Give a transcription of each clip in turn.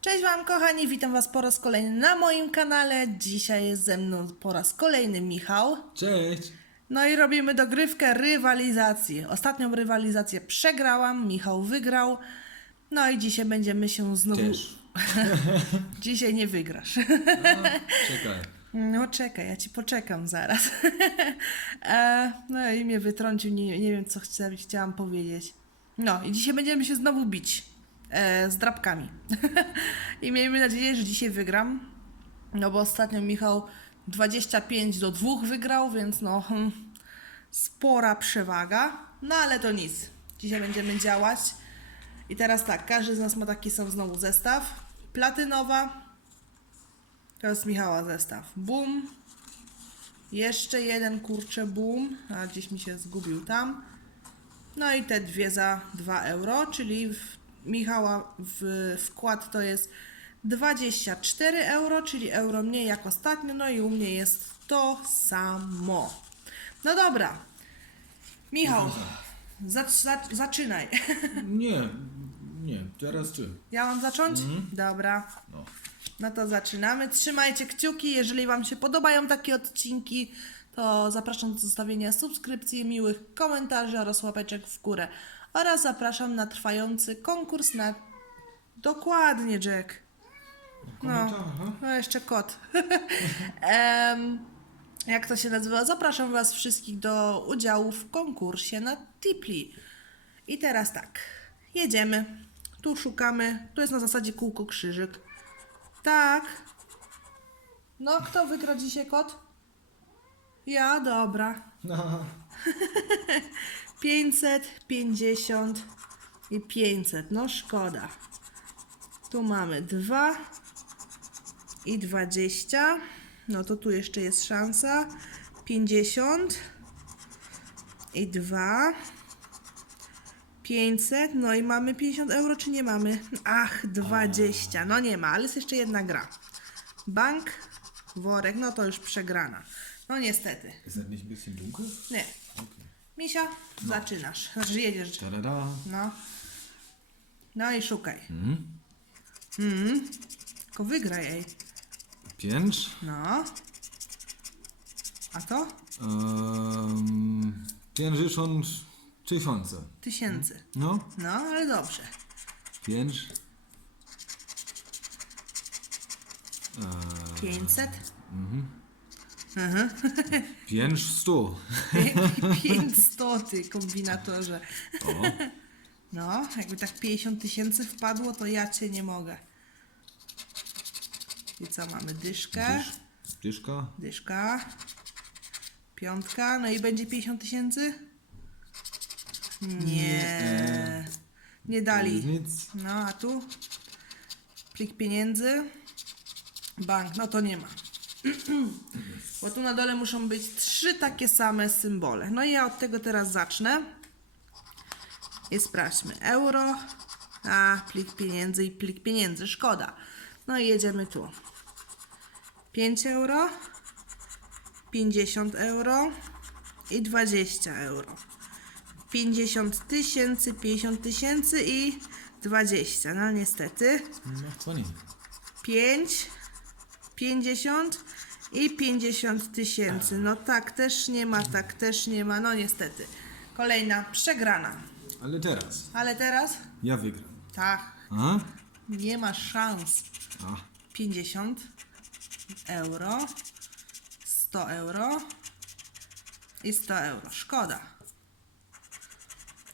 Cześć Wam kochani, witam Was po raz kolejny na moim kanale. Dzisiaj jest ze mną po raz kolejny Michał. Cześć! No i robimy dogrywkę rywalizacji. Ostatnią rywalizację przegrałam, Michał wygrał. No i dzisiaj będziemy się znowu... Też. Dzisiaj nie wygrasz. No, czekaj. No czekaj, ja ci poczekam zaraz. e, no i mnie wytrącił, nie, nie wiem co chcia, chciałam powiedzieć. No i dzisiaj będziemy się znowu bić e, z drapkami. I miejmy nadzieję, że dzisiaj wygram. No bo ostatnio Michał 25 do 2 wygrał, więc no hmm, spora przewaga. No ale to nic. Dzisiaj będziemy działać. I teraz tak, każdy z nas ma taki sam znowu zestaw. Platynowa, to jest Michała zestaw. Boom. Jeszcze jeden kurczę boom. A gdzieś mi się zgubił tam. No i te dwie za 2 euro, czyli w Michała w wkład to jest 24 euro, czyli euro mniej jak ostatnio. No i u mnie jest to samo. No dobra. Michał, zac, zac, zaczynaj. Nie, nie, teraz ty. Ja mam zacząć? Dobra. No. No to zaczynamy. Trzymajcie kciuki. Jeżeli Wam się podobają takie odcinki, to zapraszam do zostawienia subskrypcji, miłych komentarzy oraz łapeczek w górę. Oraz zapraszam na trwający konkurs na... Dokładnie, Jack. Aha. No jeszcze kot. Em, jak to się nazywa? Zapraszam Was wszystkich do udziału w konkursie na Tipli. I teraz tak, jedziemy. Tu szukamy. Tu jest na zasadzie kółko krzyżyk. Tak. No, kto wygra dzisiaj kot? Ja, dobra. No, 550 i 500. No szkoda. Tu mamy 2 i 20. No to tu jeszcze jest szansa. 50 i 2. 500. No i mamy 50 euro, czy nie mamy? Ach, 20. No nie ma, ale jest jeszcze jedna gra. Bank, worek, no to już przegrana. No niestety. ist das nicht ein bisschen dunkel? Nie. Okay. Misia, zaczynasz. Znaczy jedziesz. Tada! No. No i szukaj. Mhm. Mhm. Tylko wygraj, ej. Pięć. No. A to? Um, pięćdziesiąt tysięcy. Tysięcy. No, No, ale dobrze. pięć. E, 500? pięć sto. 500, ty kombinatorze. O, No, jakby tak 50 tysięcy wpadło, to ja cię nie mogę. I co mamy? Dyszkę. dysz, dyszka. Dyszka. Piątka. No i będzie 50 tysięcy? Nie. Nie dali. Nic. No, a tu? Plik pieniędzy. Bank, no to nie ma. Bo tu na dole muszą być trzy takie same symbole. No i ja od tego teraz zacznę. I sprawdźmy. Euro. A, plik pieniędzy i plik pieniędzy. Szkoda. No i jedziemy tu. 5 euro. 50 euro. I 20 euro. 50 tysięcy, 50 tysięcy i 20. No niestety. Macht zwar nicht. 5, 50 i 50 tysięcy. No tak też nie ma, tak też nie ma. No niestety. Kolejna przegrana. Ale teraz. Ale teraz Ja wygram. tak, A? nie ma szans. A. 50 euro, 100 euro i 100 euro. Szkoda.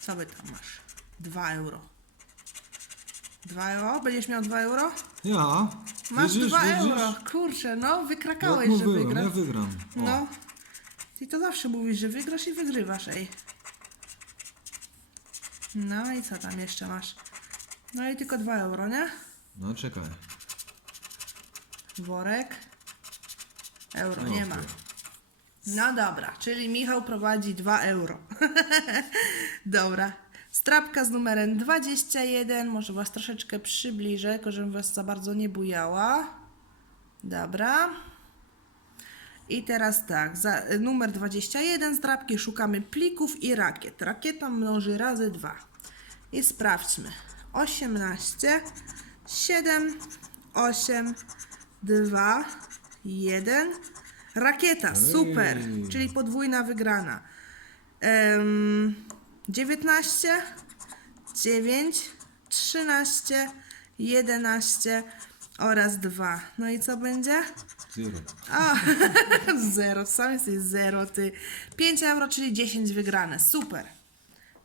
Co by tam masz? 2 euro. 2 euro? Będziesz miał 2 euro? Ja. Masz widzisz, 2 widzisz? euro. Kurczę, no wykrakałeś, że mówiłem, wygrasz. ja wygram. O. No. Ty to zawsze mówisz, że wygrasz i wygrywasz, ej. No i co tam jeszcze masz? No i tylko 2 euro, nie? No czekaj. Worek. Euro No, nie ma. okej. No dobra, czyli Michał prowadzi 2 euro. dobra. Strapka z numerem 21. Może Was troszeczkę przybliżę, tylko żebym Was za bardzo nie bujała. Dobra. I teraz tak, za numer 21 z drapki szukamy plików i rakiet. Rakieta mnoży razy 2. I sprawdźmy. 18, 7, 8, 2, 1. Rakieta, super, Ej. czyli podwójna wygrana. Em, 19, 9, 13, 11 oraz 2. No i co będzie? Zero. A, zero, sam jesteś zero, ty. 5 euro, czyli 10 wygrane, super.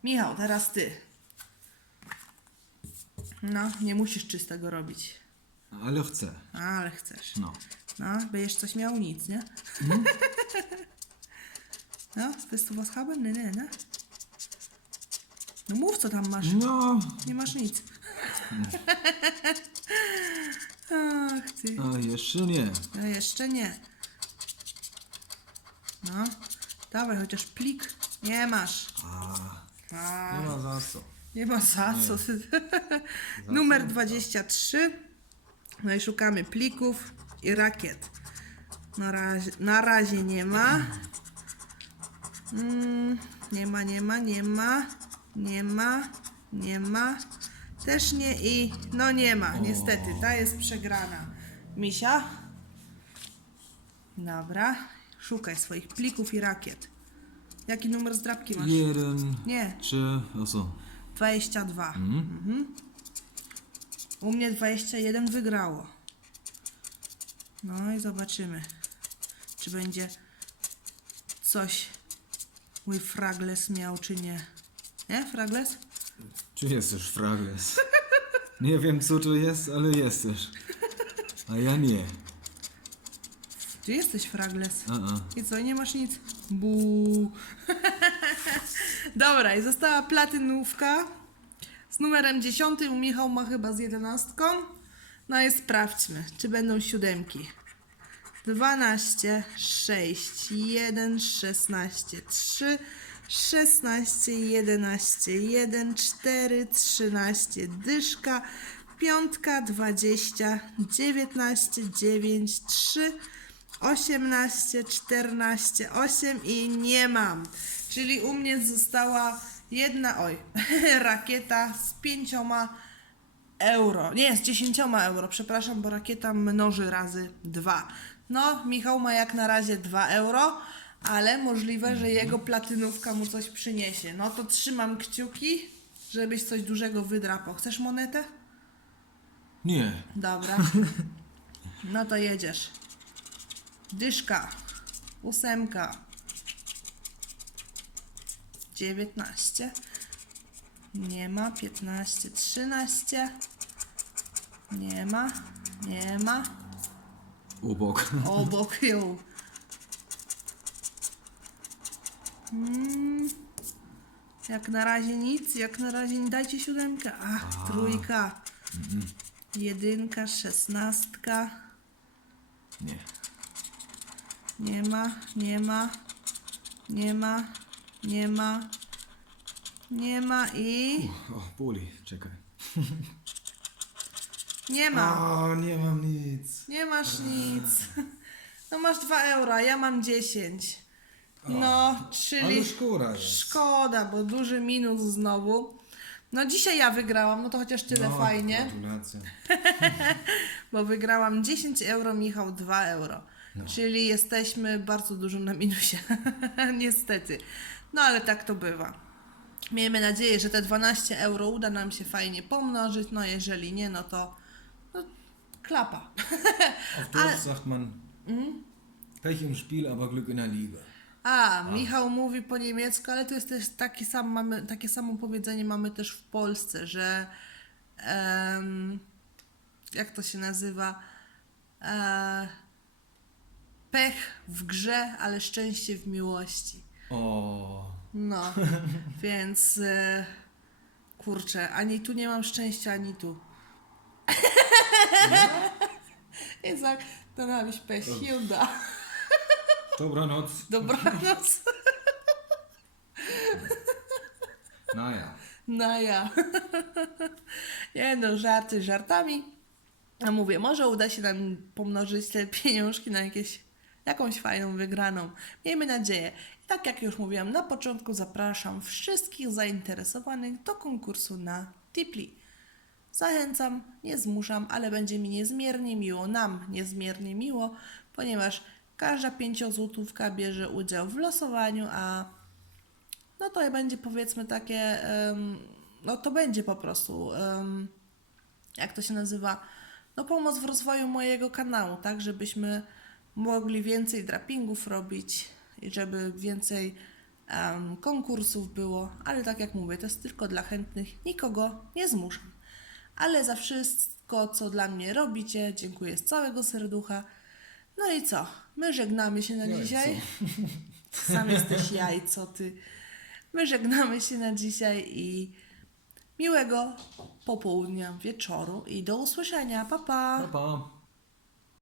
Michał, teraz ty. No, nie musisz czystego robić. Ale chcę. Ale chcesz. No. No, będziesz coś miał nic, nie? No, willst du was haben? Nie, nie, nie. No mów, co tam masz. No. Nie masz nic. Ach, ty. A jeszcze nie. No jeszcze nie. No, dawaj chociaż plik. Nie masz. A, A, nie ma za co. nie ma za co. Numer 23. No i szukamy plików i rakiet. Na razie, na razie nie ma. Mm, nie ma, nie ma, nie ma. Nie ma, nie ma. Też nie i no nie ma. Niestety, ta jest przegrana. Misia? Dobra. Szukaj swoich plików i rakiet. Jaki numer zdrabki masz? Jeden. Nie, Czy. O co? 22. Mhm. U mnie 21 wygrało. No i zobaczymy, czy będzie coś mój Fragles miał, czy nie. Nie, Fragles? Czy jesteś fragles? Nie wiem co to jest, ale jesteś. A ja nie. Czy jesteś Fragles? A, a. I co, nie masz nic? Bu. Dobra, i została platynówka z numerem 10. U Michał ma chyba z 11. No i sprawdźmy, czy będą siódemki. 12, 6, 1, 16, 3, 16, 11, 1, 4, 13, dyszka, piątka, 20, 19, 9, 3, 18, 14, 8 i nie mam. Czyli u mnie została jedna, oj, rakieta z pięcioma euro. Nie, z 10 euro, przepraszam, bo rakieta mnoży razy 2. No, Michał ma jak na razie 2 euro, ale możliwe, że jego platynówka mu coś przyniesie. No to trzymam kciuki, żebyś coś dużego wydrapał. Chcesz monetę? Nie. Dobra. No to jedziesz. Dyszka. Ósemka. Dziewiętnaście. Nie ma. Piętnaście. Trzynaście. Nie ma. Nie ma. Obok. Obok ją. Mm. Jak na razie nic, jak na razie nie dajcie siódemkę. Ach, trójka. Jedynka, szesnastka. Nie. Nie ma, nie ma, nie ma, nie ma, nie ma i O, boli. Czekaj. nie ma. A, nie mam nic. Nie masz nic. No masz 2 euro, a ja mam 10. No, czyli Ale szkoda szkoda, bo duży minus znowu. No dzisiaj ja wygrałam, no to chociaż tyle No, fajnie, Gratulacje. bo wygrałam 10 euro, Michał 2 euro. Czyli jesteśmy bardzo dużo na minusie. Niestety. No ale tak to bywa. Miejmy nadzieję, że te 12 euro uda nam się fajnie pomnożyć. No jeżeli nie, no to no, klapa. Auf Deutsch sagt man Pech im Spiel, aber Glück in der Liga. A, Michał mówi po niemiecku, ale to jest też taki sam, mamy, takie samo powiedzenie mamy też w Polsce, że em, jak to się nazywa? E, pech w grze, ale szczęście w miłości. O, No, więc e, kurczę, ani tu nie mam szczęścia, ani tu. I tak, to na miś pech, Hilda. Dobranoc. Dobranoc. Naja. No ja. Nie no, żarty żartami. A mówię, może uda się nam pomnożyć te pieniążki na jakieś, jakąś fajną wygraną. Miejmy nadzieję. I tak jak już mówiłam na początku, zapraszam wszystkich zainteresowanych do konkursu na Tipli. Zachęcam, nie zmuszam, ale będzie mi niezmiernie miło, nam niezmiernie miło, ponieważ każda pięciozłotówka bierze udział w losowaniu, a no to będzie powiedzmy takie, no to będzie po prostu, jak to się nazywa, no pomoc w rozwoju mojego kanału, tak, żebyśmy mogli więcej drapingów robić i żeby więcej em, konkursów było, ale tak jak mówię, to jest tylko dla chętnych, nikogo nie zmuszam. Ale za wszystko, co dla mnie robicie, dziękuję z całego serducha. No i co? My żegnamy się na Jajco. dzisiaj. Sam jesteś jajco, ty. My żegnamy się na dzisiaj i miłego popołudnia, wieczoru i do usłyszenia. Pa, pa. Pa, pa.